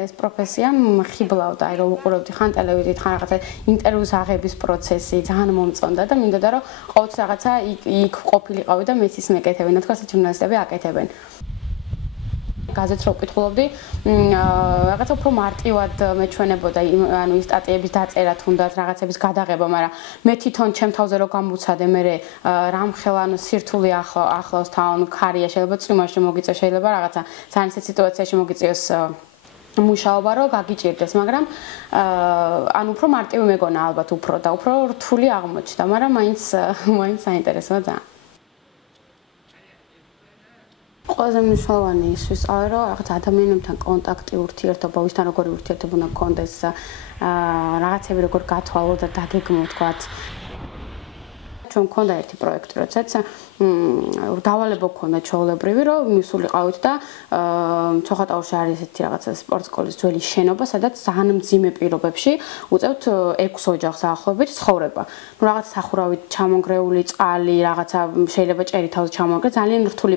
ეს პროფესია მხიბლავდა, აი რომ უყურებდი ხან ტელევიზიით, ხან რაღაცა ინტერვიუს აღების პროცესი ძალიან მომწონდა და მინდოდა რომ ყოველთვის რაღაცა იქ ყოფილიყავი და მეც ის მეკეთებენ, და თქვა ჟურნალისტები აკეთებენ. გაზეთს რო ვკითხულობდი, რაღაცა უფრო მარტივად მეჩვენებოდა ანუ ის სტატიების დაწერა თუნდაც რაღაცების გადაღება, მაგრამ მე თვითონ ჩემ თავზე რო გამოვცადე, მე რამხელა ანუ სირთული ახლავს თან ქარია, შეიძლება წვიმაში მოგიწევს, შეიძლება რაღაცა ძალიან ისეთ სიტუაციაში მოგიწევს მუშაობა რო გაგიჭირდეს, მაგრამ ანუ უფრო მარტივი მეგონა ალბათ უფრო და უფრო რთული აღმოჩნდა, მაგრამ მაინც საინტერესოა ძალიან. ყველაზე მნიშვნელოვანი ის ვისწავლე, რომ რაღაც ადამიანებთან კონტაქტი, ურთიერთობა, ვისთან როგორი ურთიერთობა უნდა გქონდეს, რაღაცები როგორ გათვალო და დაგეგმო, თქვათ. ჩვენ მქონდა ერთი პროექტი, როდესაც დავალება გქონდა ჩვეულებრივი, რომ მისულიყავით და ცოხატაურში არის ესეთი რაღაცა სპორტ სკოლის ძველი შენობა, სადაც ძალიან მძიმე პირობებში უწევთ 6 ოჯახს დაახლოებით ცხოვრება. ნუ რაღაც სახურავით ჩამონგრეული წყალი, რაღაცა შეიძლება ჭერი თავზე ჩამონგრე, ძალიან რთული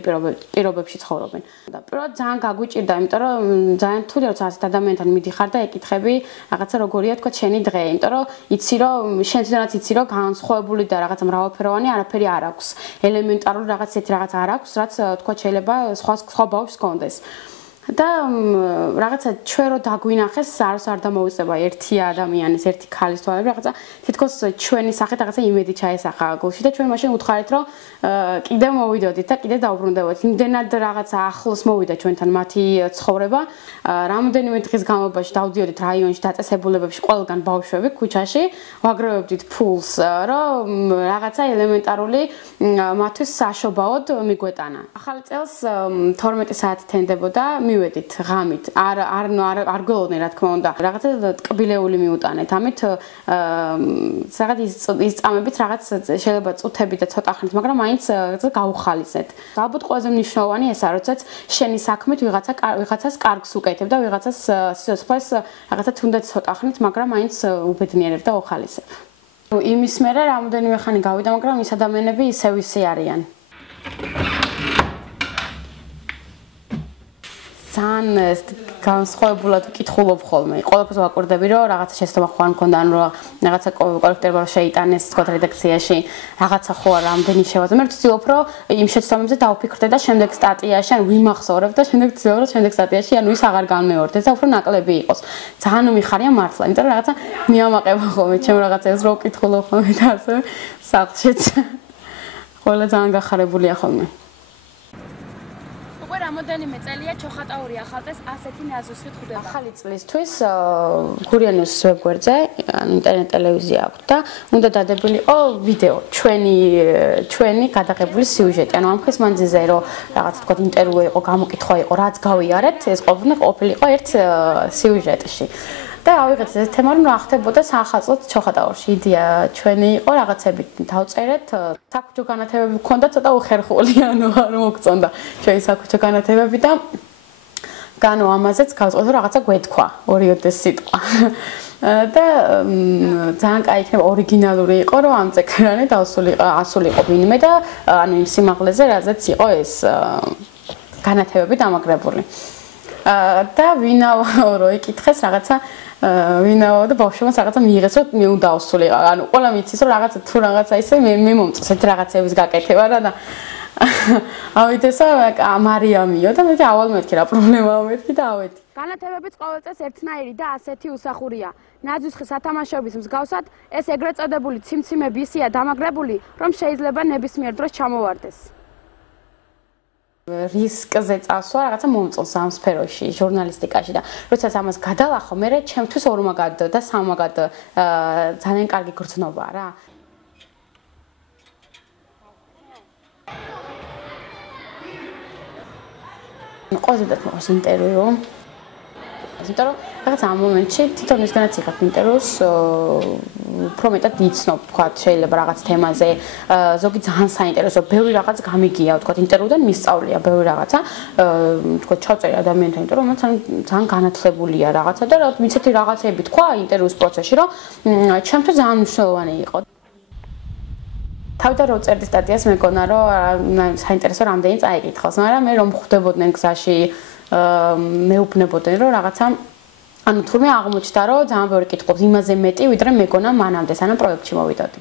პირობებში ცხოვრობენ. და პირველად ძალიან გაგვიჭირდა, იმიტომ რომ ძალიან რთულია, როცა ასეთ ადამიანთან მიდიხარ და ეკითხები, რაღაცა როგორია თქვა შენი დღე, იმიტომ რომ იცი რომ შენ თვითონაც იცი რომ განსხვავებული და რაღაცა მრავალფეროვანი არაფერი არ აქვს. ელემენტარული რაღაც არ აქვს, რაც თქვა შეიძლება სხვა ბავშვს გქონდეს. და რაღაცა ჩვენ რო დაგვინახეს, არ დამოუწება ერთი ადამიანის, ერთი ქალის თვალები, რაღაცა თითქოს ჩვენი სახით რაღაცა იმედი ჩაესახა გულში და ჩვენ მაშინ უთხარით, რომ კიდე მოვიდოდით და კიდე დავბრუნდებოდით. იმდენად რაღაცა ახლოს მოვიდა ჩვენთან მათი ცხოვრება. რამოდენიმე დღის განმავლობაში დავდიოდით რაიონში დაწესებულებებში ყველგან ბავშვები ქუჩაში, ვაგროვებდით ფულს, რომ რაღაცა ელემენტარული მათთვის საშობაოდ მიგვეტანა. ახალი წელს 12 საათი თენდებოდა, მივედით ღამით. არ გველოდნენ რა თქმა უნდა. რაღაცა ტკბილეული მიუტანეთ. ამით რაღაც ის წამებით რაღაც შეიძლება წუთები და ცოტა ხნით, მაგრამ მაინც გაუხალისეთ. ალბათ ყველაზე მნიშვნელოვანი ესაა, როდესაც შენი საქმით ვიღაცას კარგს უკეთებ და ვიღაცას სიცოცხლეს რაღაცა თუნდაც ცოტა ხნით, მაგრამ მაინც უბედნიერებ და უხალისებ. იმის მერე რამოდენიმე ხანი გავიდა, მაგრამ ის ადამიანები ისევ ისე არიან. ძალიან განსხვავებულად ვკითხულობ ხოლმე. ყველაფერს ვაკვირდები, რომ რაღაცა შეცდომა ხო არ მქონდა, ანუ რაღაცა კოლექტივმა შეიტანეს თქო რედაქციაში, რაღაცა ხო არ ამდენი შევაძე. მე ვცდილობ, რომ იმ შეცდომებზე დავფიქრდე და შემდეგ სტატიაში, ანუ ვიმახსოვრებ და შემდეგ ვცდილობ, რომ შემდეგ სტატიაში, ანუ ის აღარ განმეორდეს და უფრო ნაკლები იყოს. ძალიან მიხარია მართლა, იმიტომ რომ რაღაცა მიამაყება ხოლმე ჩემ რაღაცებს რო ვკითხულობ ხოლმე და ასე სახლშიც. ყველა ძალიან გახარებულია ხოლმე. რამოდენიმე წელია ჩოხატაური ახალწელს ასეთი ნაზუსრით ხვდება. ახალი წლისთვის გურიანის ვებგვერდზე, ანუ ინტერნეტ ტელევიზია აქვს და უნდა დადებულიყო ვიდეო, ჩვენი გადაღებული სიუჟეტი. ანუ ამ ხის მანძილზე რომ რაღაც თქვა ინტერვიუ იყო, გამოკითხვა იყო, რაც გავიარეთ, ეს ყოფილიყო ერთ სიუჟეტში. და ავიღეთ ეს თემა, რომ ახდებოდა საახალწლოდ ჩოხატაურში. იდეა ჩვენი იყო, რაღაცები დავწერეთ. საკუთრო განათებები მქონდა, ცოტა უხერხული, ანუ არ მოგწონდა ჩვენი საკუთრო განათებები და განო ამაზეც გავწყვეტ, რომ რაღაცა გვეთქვა, ორიოდეს სიტყვა. და ძალიან კაი იქნება ორიგინალური იყო, რომ ამ წეკრანი ასულიყო ვინმე და ანუ იმ სიმაღლეზე, რაზეც იყო ეს განათებები დამაგრებული. და ვინაო რო იკითხეს რაღაცა ვინაო და ბავშვებს რაღაცა მიიღეს რომ მე უნდა ავსულიყო. ანუ ყველა მიცის რომ რაღაცა თუ რაღაცა ისე მე მომწონს ეს რაღაცების გაკეთება და ავით ესა მარიამიო და მე ავალ მეთქი რა პრობლემაა მეთქი და ავედი. განათებებიც ყოველ წელს ერთნაირი და ასეთი უსახურია. ნაძვისხის სათამაშოების მსგავსად ეს ეგრეთ წოდებული ციმციმები ისეა დამაგრებული, რომ შეიძლება ნებისმიერ დროს ჩამოვარდეს. რისკზე წასვლა რაღაცა მომწონს ამ სფეროში, ჟურნალისტიკაში და როდესაც ამას გადალახო, მე ჩემთვის ორმაგად და სამაგად ძალიან კარგი გრძნობაა რა. ყველაზე დათმოს ინტერვიუ. იმიტომ რომ რაღაც ამ მომენტში თვითონ ისგანაც იღებ ინტერვიუს, უფრო მეტად იცნობ, თქვა შეიძლება რაღაც თემაზე, ზოგი ძალიან საინტერესო, ბევრი რაღაც გამიგია, თქვა ინტერვიუდან მისწავლია ბევრი რაღაცა, თქვა ჩავწერე ადამიანთან ინტერვიუ, რომელიც ძალიან განათლებულია რაღაცა და მიცეთი რაღაცები თქვა ინტერვიუს პროცესში, რომ ჩემთვის ძალიან მნიშვნელოვანი იყო. თავიდან რო წერდი სტატიას, მეკონა რომ საინტერესო რამდენი წაიკითხავს, მაგრამ მე რომ ხვდებოდნენ გზაში მეუბნებოდნენ რომ რაღაცა ანუ თურმე აღმოჩნდა, რომ ძალიან ბევრი კითხულობს იმაზე მეტი, ვიდრე მეგონა მანამდე, სანამ პროექტში მოვიდოდი.